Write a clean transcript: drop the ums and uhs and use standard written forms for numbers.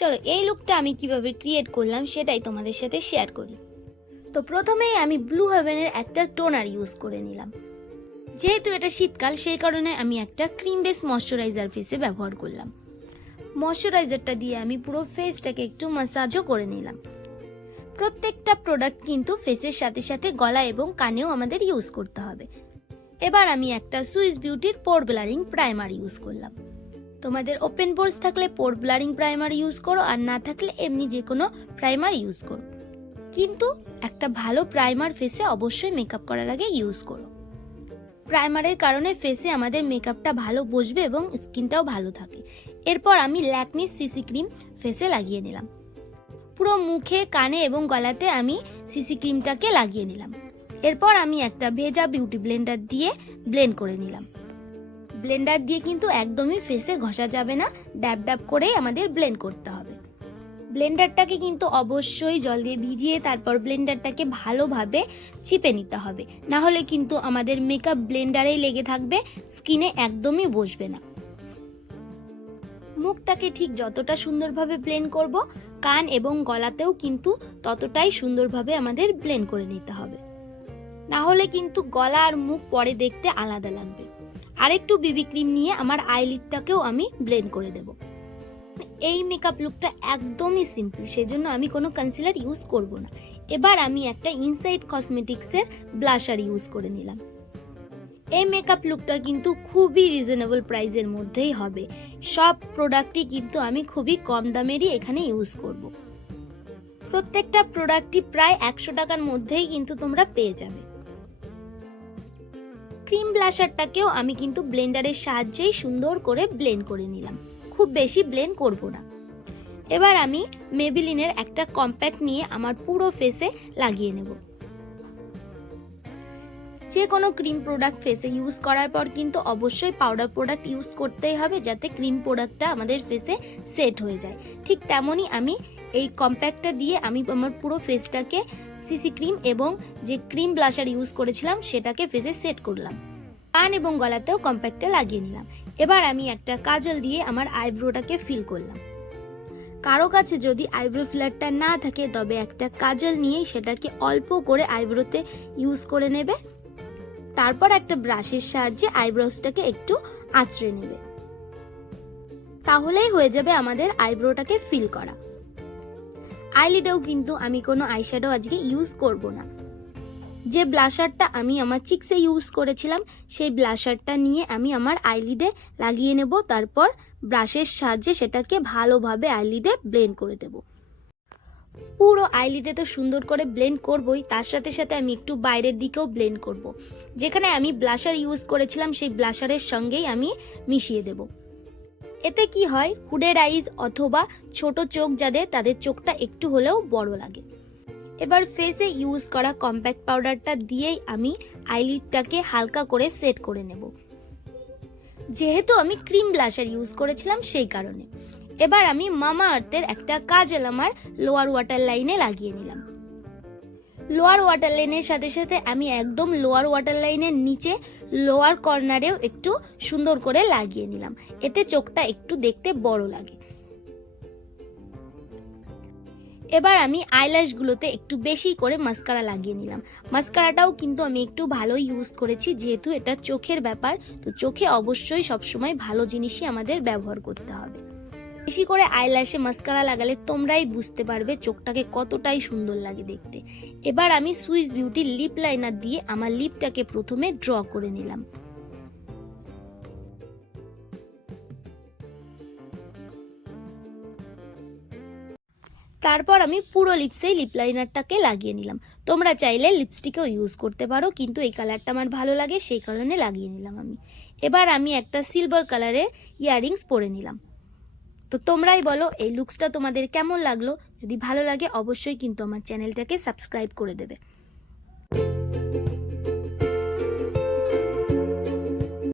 চলো এই লুকটা আমি কিভাবে ক্রিয়েট করলাম সেটাই তোমাদের সাথে শেয়ার করি। তো প্রথমেই আমি ব্লু হেভেনের একটা টোনার ইউজ করে নিলাম। যেহেতু এটা শীতকাল সেই কারণে আমি একটা ক্রিম বেস ময়শ্চারাইজার ফেসে ব্যবহার করলাম। ময়শ্চারাইজারটা দিয়ে আমি পুরো ফেসটাকে একটু ম্যাসাজও করে নিলাম। প্রত্যেকটা প্রোডাক্ট কিন্তু ফেসের সাথে সাথে গলা এবং কানেও আমাদের ইউজ করতে হবে। এবার আমি একটা সুইস বিউটির পোর ব্লারিং প্রাইমার ইউজ করলাম। তোমাদের ওপেন পোরস থাকলে পোর ব্লারিং প্রাইমার ইউজ করো, আর না থাকলে এমনি যে কোনো প্রাইমার ইউজ করো, কিন্তু একটা ভালো প্রাইমার ফেসে অবশ্যই মেকআপ করার আগে ইউজ করো। প্রাইমারের কারণে ফেসে আমাদের মেকআপটা ভালো বসবে এবং স্কিনটাও ভালো থাকে। এরপর আমি ল্যাকমি সিসি ক্রিম ফেসে লাগিয়ে নিলাম। পুরো মুখে, কানে এবং গলাতে আমি সিসি ক্রিমটাকে লাগিয়ে নিলাম। এরপর আমি একটা ভেজা বিউটি ব্লেন্ডার দিয়ে ব্লেন্ড করে নিলাম। ব্লেন্ডার দিয়ে কিন্তু একদমই ফেসে ঘষা যাবে না, ড্যাব ড্যাব করেই আমাদের ব্লেন্ড করতে হবে। ব্লেন্ডারটাকে কিন্তু অবশ্যই জল দিয়ে ভিজিয়ে তারপর ব্লেন্ডারটাকে ভালোভাবে চিপে নিতে হবে, না হলে কিন্তু আমাদের মেকআপ ব্লেন্ডারেই লেগে থাকবে, স্কিনে একদমই বসবে না। মুখটাকে ঠিক যতটা সুন্দরভাবে ব্লেন্ড করব, কান এবং গলাতেও কিন্তু ততটাই সুন্দরভাবে আমাদের ব্লেন্ড করে নিতে হবে, না হলে কিন্তু গলা আর মুখ পরে দেখতে আলাদা লাগবে। আরেকটু বিবি ক্রিম নিয়ে আমার আইলিডটাকেও আমি ব্লেন্ড করে দেব। এই মেকআপ লুকটা একদমই সিম্পল, সেজন্য আমি কোনো কনসিলার ইউজ করব না। এবার আমি একটা ইনসাইড কসমেটিক্সের ব্লাশার ইউজ করে নিলাম। এই মেকআপ লুকটা কিন্তু খুবই রিজনেবল প্রাইসের মধ্যেই হবে। সব প্রোডাক্টই কিন্তু আমি খুবই কম দামেরই এখানে ইউজ করব। প্রত্যেকটা প্রোডাক্টই প্রায় 100 টাকার মধ্যেই কিন্তু তোমরা পেয়ে যাবে। ক্রিম ব্লাশারটাকেও আমি কিন্তু ব্লেন্ডারের সাহায্যেই সুন্দর করে ব্লেন্ড করে নিলাম, খুব বেশি ব্লেন্ড করব না। এবার আমি মেবিলিনের একটা কম্প্যাক্ট নিয়ে আমার পুরো ফেসে লাগিয়ে নেব। যে কোনো ক্রিম প্রোডাক্ট ফেসে ইউজ করার পর কিন্তু অবশ্যই পাউডার প্রোডাক্ট ইউজ করতেই হবে, যাতে ক্রিম প্রোডাক্টটা আমাদের ফেসে সেট হয়ে যায়। ঠিক তেমনই আমি এই কম্প্যাক্টটা দিয়ে আমি আমার পুরো ফেসটাকে সিসি ক্রিম এবং যে ক্রিম ব্লাশার ইউজ করেছিলাম সেটাকে ফেসে সেট করলাম। কান এবং গলাতেও কম্প্যাক্টটা লাগিয়ে নিলাম। এবার আমি একটা কাজল দিয়ে আমার আইব্রোটাকে ফিল করলাম। কারো কাছে যদি আইব্রো ফিলারটা না থাকে তবে একটা কাজল নিয়ে সেটাকে অল্প করে আইব্রোতে ইউজ করে নেবে। তারপর একটা ব্রাশের সাহায্যে আইব্রোসটাকে একটু আঁচড়ে নেবে, তাহলেই হয়ে যাবে আমাদের আইব্রোটাকে ফিল করা। আইলিডেও কিন্তু আমি কোনো আইশ্যাডো আজকে ইউজ করব না। যে ব্লাশারটা আমি আমার চিক্সে ইউজ করেছিলাম সেই ব্লাশারটা নিয়ে আমি আমার আইলিডে লাগিয়ে নেব। তারপর ব্রাশের সাহায্যে সেটাকে ভালোভাবে আইলিডে ব্লেন্ড করে দেব। পুরো আইলিডে তো সুন্দর করে ব্লেন্ড করবই, তার সাথে সাথে আমি একটু বাইরের দিকেও ব্লেন্ড করব। যেখানে আমি ব্লাশার ইউজ করেছিলাম সেই ব্লাশারের সঙ্গেই আমি মিশিয়ে দেব। এতে কি হয়, হুডেড আইজ অথবা ছোট চোখ যাদের, তাদের চোখটা একটু হলেও বড় লাগে। এবার ফেসে ইউজ করা কম্প্যাক্ট পাউডারটা দিয়েই আমি আইলিডটাকে হালকা করে সেট করে নেব, যেহেতু আমি ক্রিম ব্লাশার ইউজ করেছিলাম সেই কারণে। এবার আমি মামা আর্থের একটা কাজল আমার লোয়ার ওয়াটার লাইনে লাগিয়ে নিলাম। লোয়ার ওয়াটার লাইনের সাথে সাথে আমি একদম লোয়ার ওয়াটার লাইনের নিচে লোয়ার কর্নারেও একটু সুন্দর করে লাগিয়ে নিলাম, এতে চোখটা একটু দেখতে বড় লাগে। এবার আমি আইল্যাশগুলোতে একটু বেশি করে মাস্কারা লাগিয়ে নিলাম। মাস্কারাটাও কিন্তু আমি একটু ভালো ইউজ করেছি, যেহেতু এটা চোখের ব্যাপার, তো চোখে অবশ্যই সবসময় ভালো জিনিসই আমাদের ব্যবহার করতে হবে। বেশি করে আইল্যাশে মাস্কারা লাগালে তোমরাই বুঝতে পারবে চোখটাকে কতটাই সুন্দর লাগে দেখতে। এবার আমি সুইস বিউটি লিপ লাইনার দিয়ে আমার লিপটাকে প্রথমে ড্র করে নিলাম। তারপর আমি পুরো লিপসেই লিপ লাইনারটাকে লাগিয়ে নিলাম। তোমরা চাইলে লিপস্টিকও ইউজ করতে পারো, কিন্তু এই কালারটা আমার ভালো লাগে সেই কারণে লাগিয়ে নিলাম আমি। এবার আমি একটা সিলভার কালারের ইয়াররিংস পরে নিলাম। তো তোমরাই বলো এই লুকসটা তোমাদের কেমন লাগলো। যদি ভালো লাগে অবশ্যই কিন্তু আমার চ্যানেলটাকে সাবস্ক্রাইব করে দেবে।